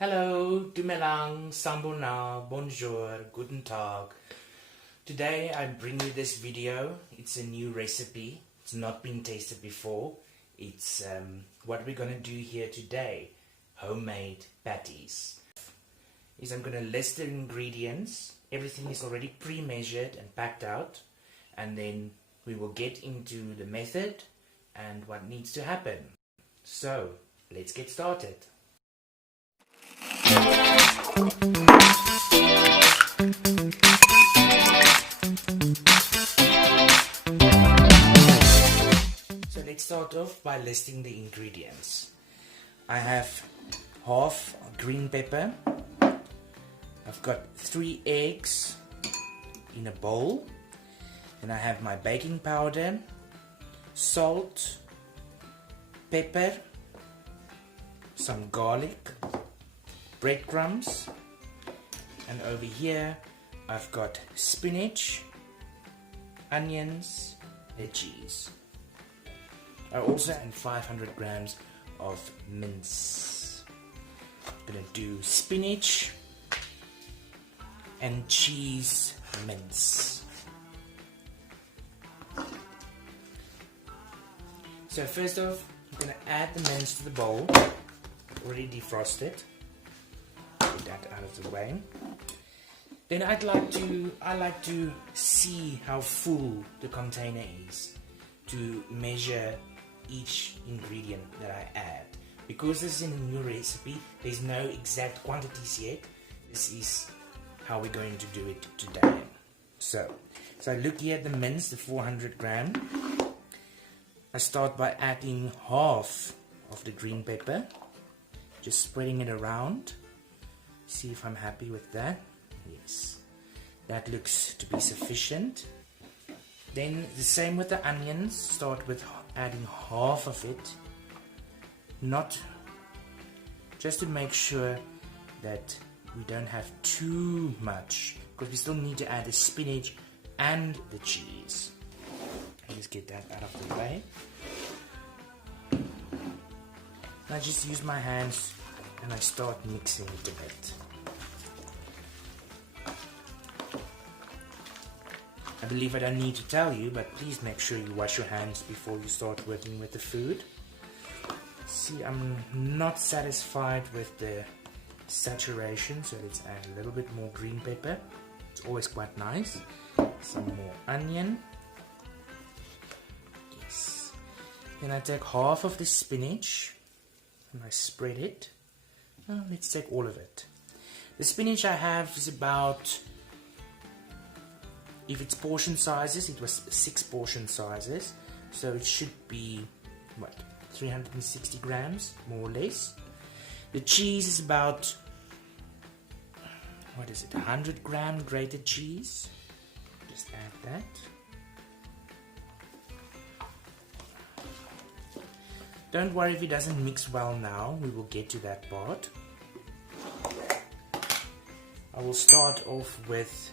Hello, dumelang, sambona, bonjour, guten tag. Today I bring you this video. It's a new recipe. It's not been tasted before. It's what we're gonna do here today. Homemade patties. I'm gonna list the ingredients. Everything is already pre-measured and packed out, and then we will get into the method and what needs to happen. So let's get started. So let's start off by listing the ingredients. I have half green pepper. I've got 3 eggs in a bowl. And I have my baking powder, salt, pepper, some garlic, breadcrumbs, and over here I've got spinach, onions, and cheese. I also add 500 grams of mince. I'm gonna do spinach and cheese mince. So first off, I'm gonna add the mince to the bowl, already defrosted. Get that out of the way. Then I like to see how full the container is to measure each ingredient that I add. Because this is a new recipe, there's no exact quantities yet. This is how we're going to do it today. So look here at the mince, the 400 gram. I start by adding half of the green pepper, just spreading it around. See if I'm happy with that. Yes, that looks to be sufficient. Then the same with the onions. Start with adding half of it, not just to make sure that we don't have too much, because we still need to add the spinach and the cheese. Let's get that out of the way. And I just use my hands and I start mixing it a bit. I believe I don't need to tell you, but please make sure you wash your hands before you start working with the food. See, I'm not satisfied with the saturation, so let's add a little bit more green pepper. It's always quite nice. Some more onion. Yes. Then I take half of the spinach and I spread it. Well, let's take all of it. The spinach I have is about, if it's portion sizes, it was 6 portion sizes, so it should be what, 360 grams more or less. The cheese is about, what is it, 100 gram grated cheese. Just add that. Don't worry if it doesn't mix well now, we will get to that part. I will start off with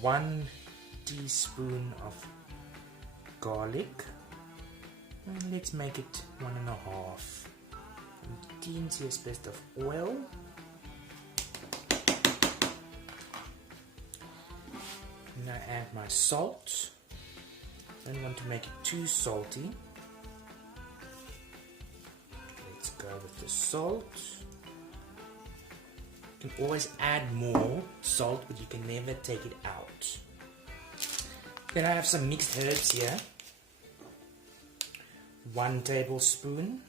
1 teaspoon of garlic. And let's make it 1.5. Teaspoons of oil. And I add my salt. I don't want to make it too salty. Let's go with the salt. You can always add more salt, but you can never take it out. Then I have some mixed herbs here. 1 tablespoon.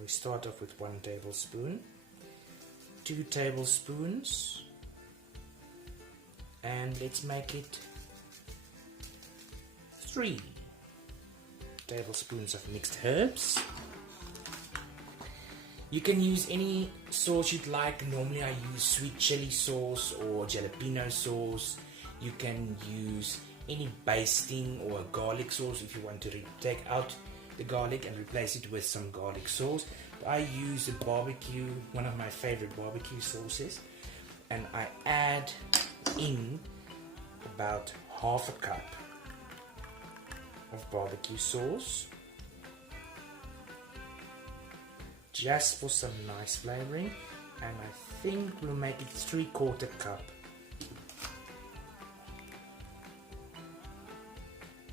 We start off with 1 tablespoon. 2 tablespoons. And let's make it 3 tablespoons of mixed herbs. You can use any sauce you'd like. Normally I use sweet chili sauce or jalapeno sauce. You can use any basting or garlic sauce if you want to take out the garlic and replace it with some garlic sauce. But I use a barbecue, one of my favorite barbecue sauces, and I add in about half a cup of barbecue sauce. just for some nice flavoring, and I think we'll make it 3/4 cup.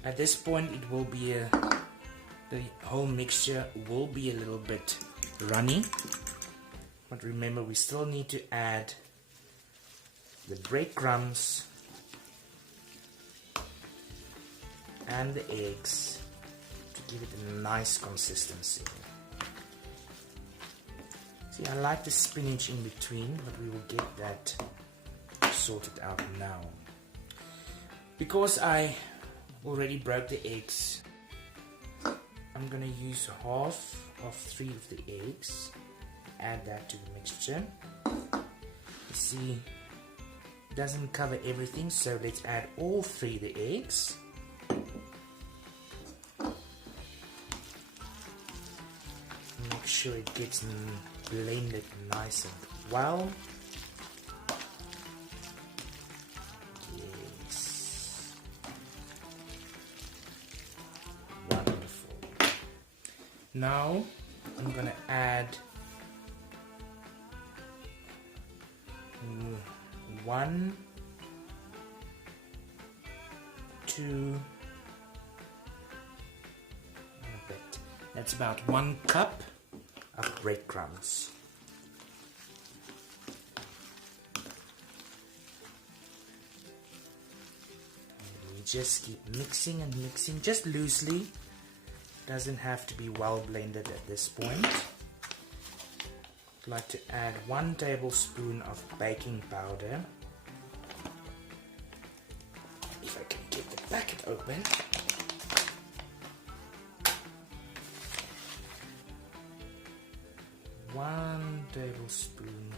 At this point it will be the whole mixture will be a little bit runny, but remember we still need to add the breadcrumbs and the eggs to give it a nice consistency. See, I like the spinach in between, but we will get that sorted out now. Because I already broke the eggs, I'm gonna use half of 3 of the eggs, add that to the mixture. You see, it doesn't cover everything, so let's add all 3 of the eggs. Make sure it gets blended nice and well. Yes. Wonderful. Now I'm gonna add 1, 2, and a bit. That's about 1 cup of breadcrumbs. And we just keep mixing and mixing, just loosely. Doesn't have to be well blended at this point. I'd like to add 1 tablespoon of baking powder. If I can get the packet open. 1 tablespoon.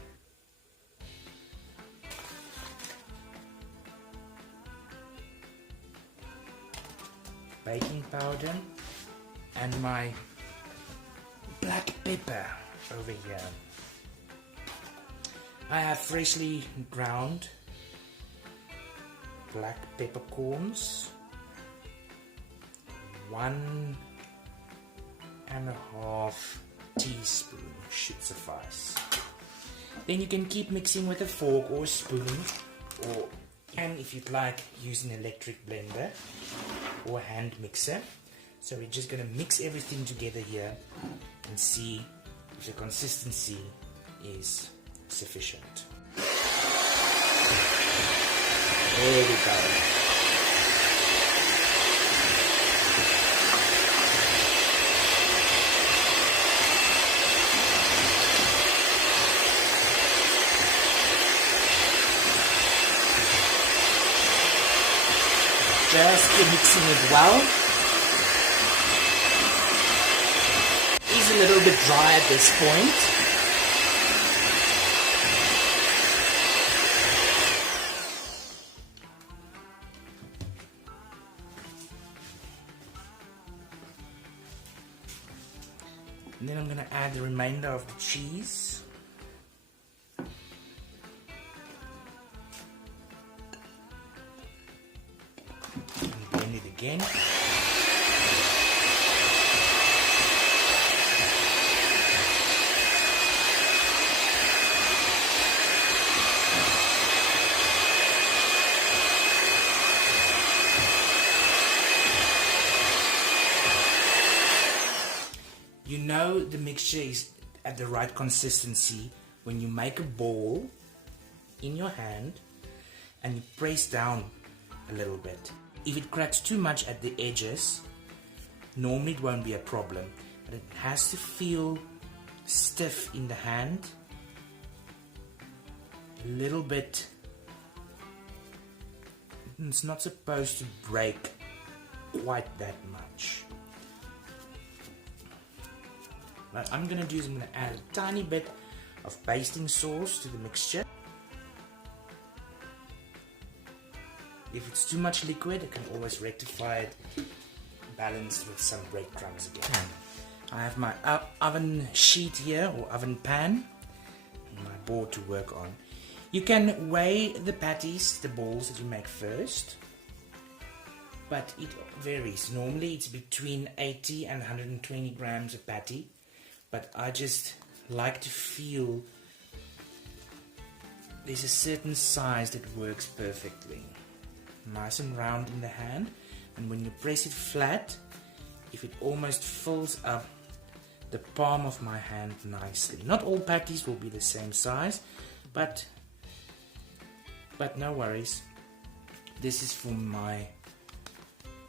Baking powder, and my black pepper over here. I have freshly ground black peppercorns, 1.5 teaspoon should suffice. Then you can keep mixing with a fork or a spoon, or if you'd like, use an electric blender or a hand mixer. So we're just going to mix everything together here and see if the consistency is sufficient. There we go. Just keep mixing it well. It's a little bit dry at this point. And then I'm going to add the remainder of the cheese. And blend it again. You know the mixture is at the right consistency when you make a ball in your hand and you press down a little bit. If it cracks too much at the edges, normally it won't be a problem, but it has to feel stiff in the hand, a little bit. It's not supposed to break quite that much. What I'm going to do is I'm going to add a tiny bit of basting sauce to the mixture. If it's too much liquid, I can always rectify it, balanced with some breadcrumbs again. I have my oven sheet here, or oven pan, and my board to work on. You can weigh the patties, the balls that you make first, but it varies. Normally it's between 80 and 120 grams a patty. But I just like to feel there's a certain size that works perfectly. Nice and round in the hand, and when you press it flat, if it almost fills up the palm of my hand nicely. Not all patties will be the same size, but no worries. This is for my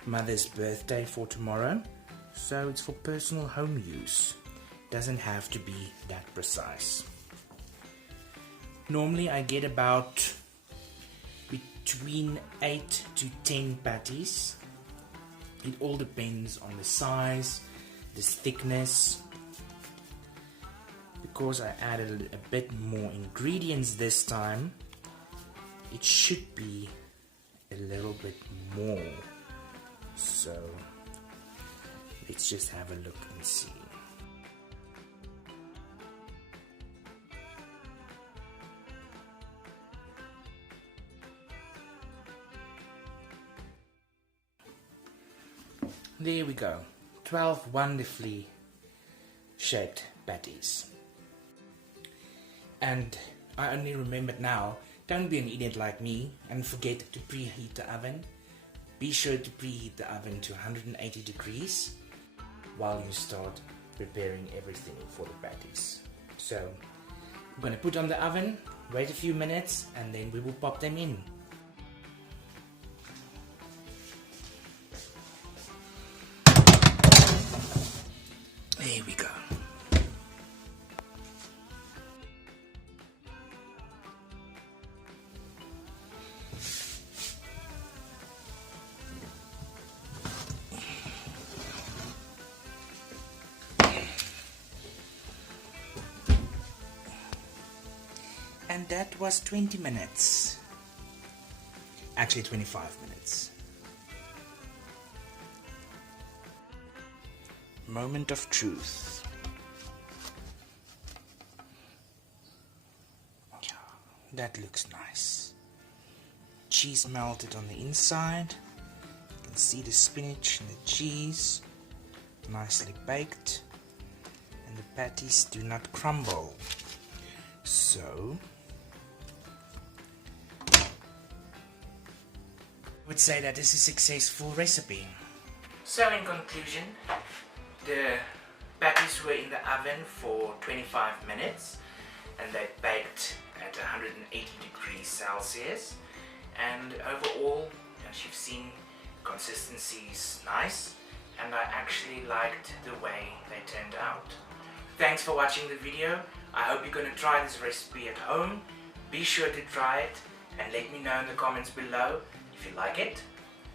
mother's birthday for tomorrow, so it's for personal home use. Doesn't have to be that precise. Normally I get about between 8 to 10 patties. It all depends on the size, the thickness. Because I added a bit more ingredients this time, it should be a little bit more. So let's just have a look and see. There we go, 12 wonderfully shaped patties. And I only remembered now, don't be an idiot like me and forget to preheat the oven. Be sure to preheat the oven to 180 degrees while you start preparing everything for the patties. So I'm going to put on the oven, wait a few minutes, and then we will pop them in. There we go. And that was 20 minutes. Actually 25 minutes. Moment of truth. Yeah, that looks nice. Cheese melted on the inside. You can see the spinach and the cheese. Nicely baked. And the patties do not crumble. So I would say that is a successful recipe. So in conclusion, the patties were in the oven for 25 minutes and they baked at 180 degrees Celsius, and overall, as you've seen, consistency is nice and I actually liked the way they turned out. Thanks for watching the video. I hope you're going to try this recipe at home. Be sure to try it and let me know in the comments below if you like it.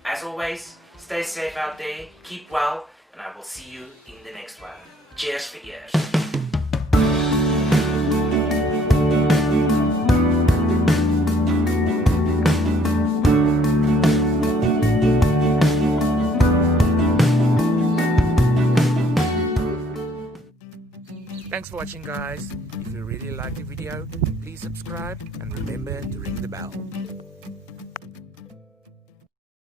As always, stay safe out there, keep well, and I will see you in the next one. Cheers for ears. Thanks for watching, guys. If you really liked the video, please subscribe and remember to ring the bell.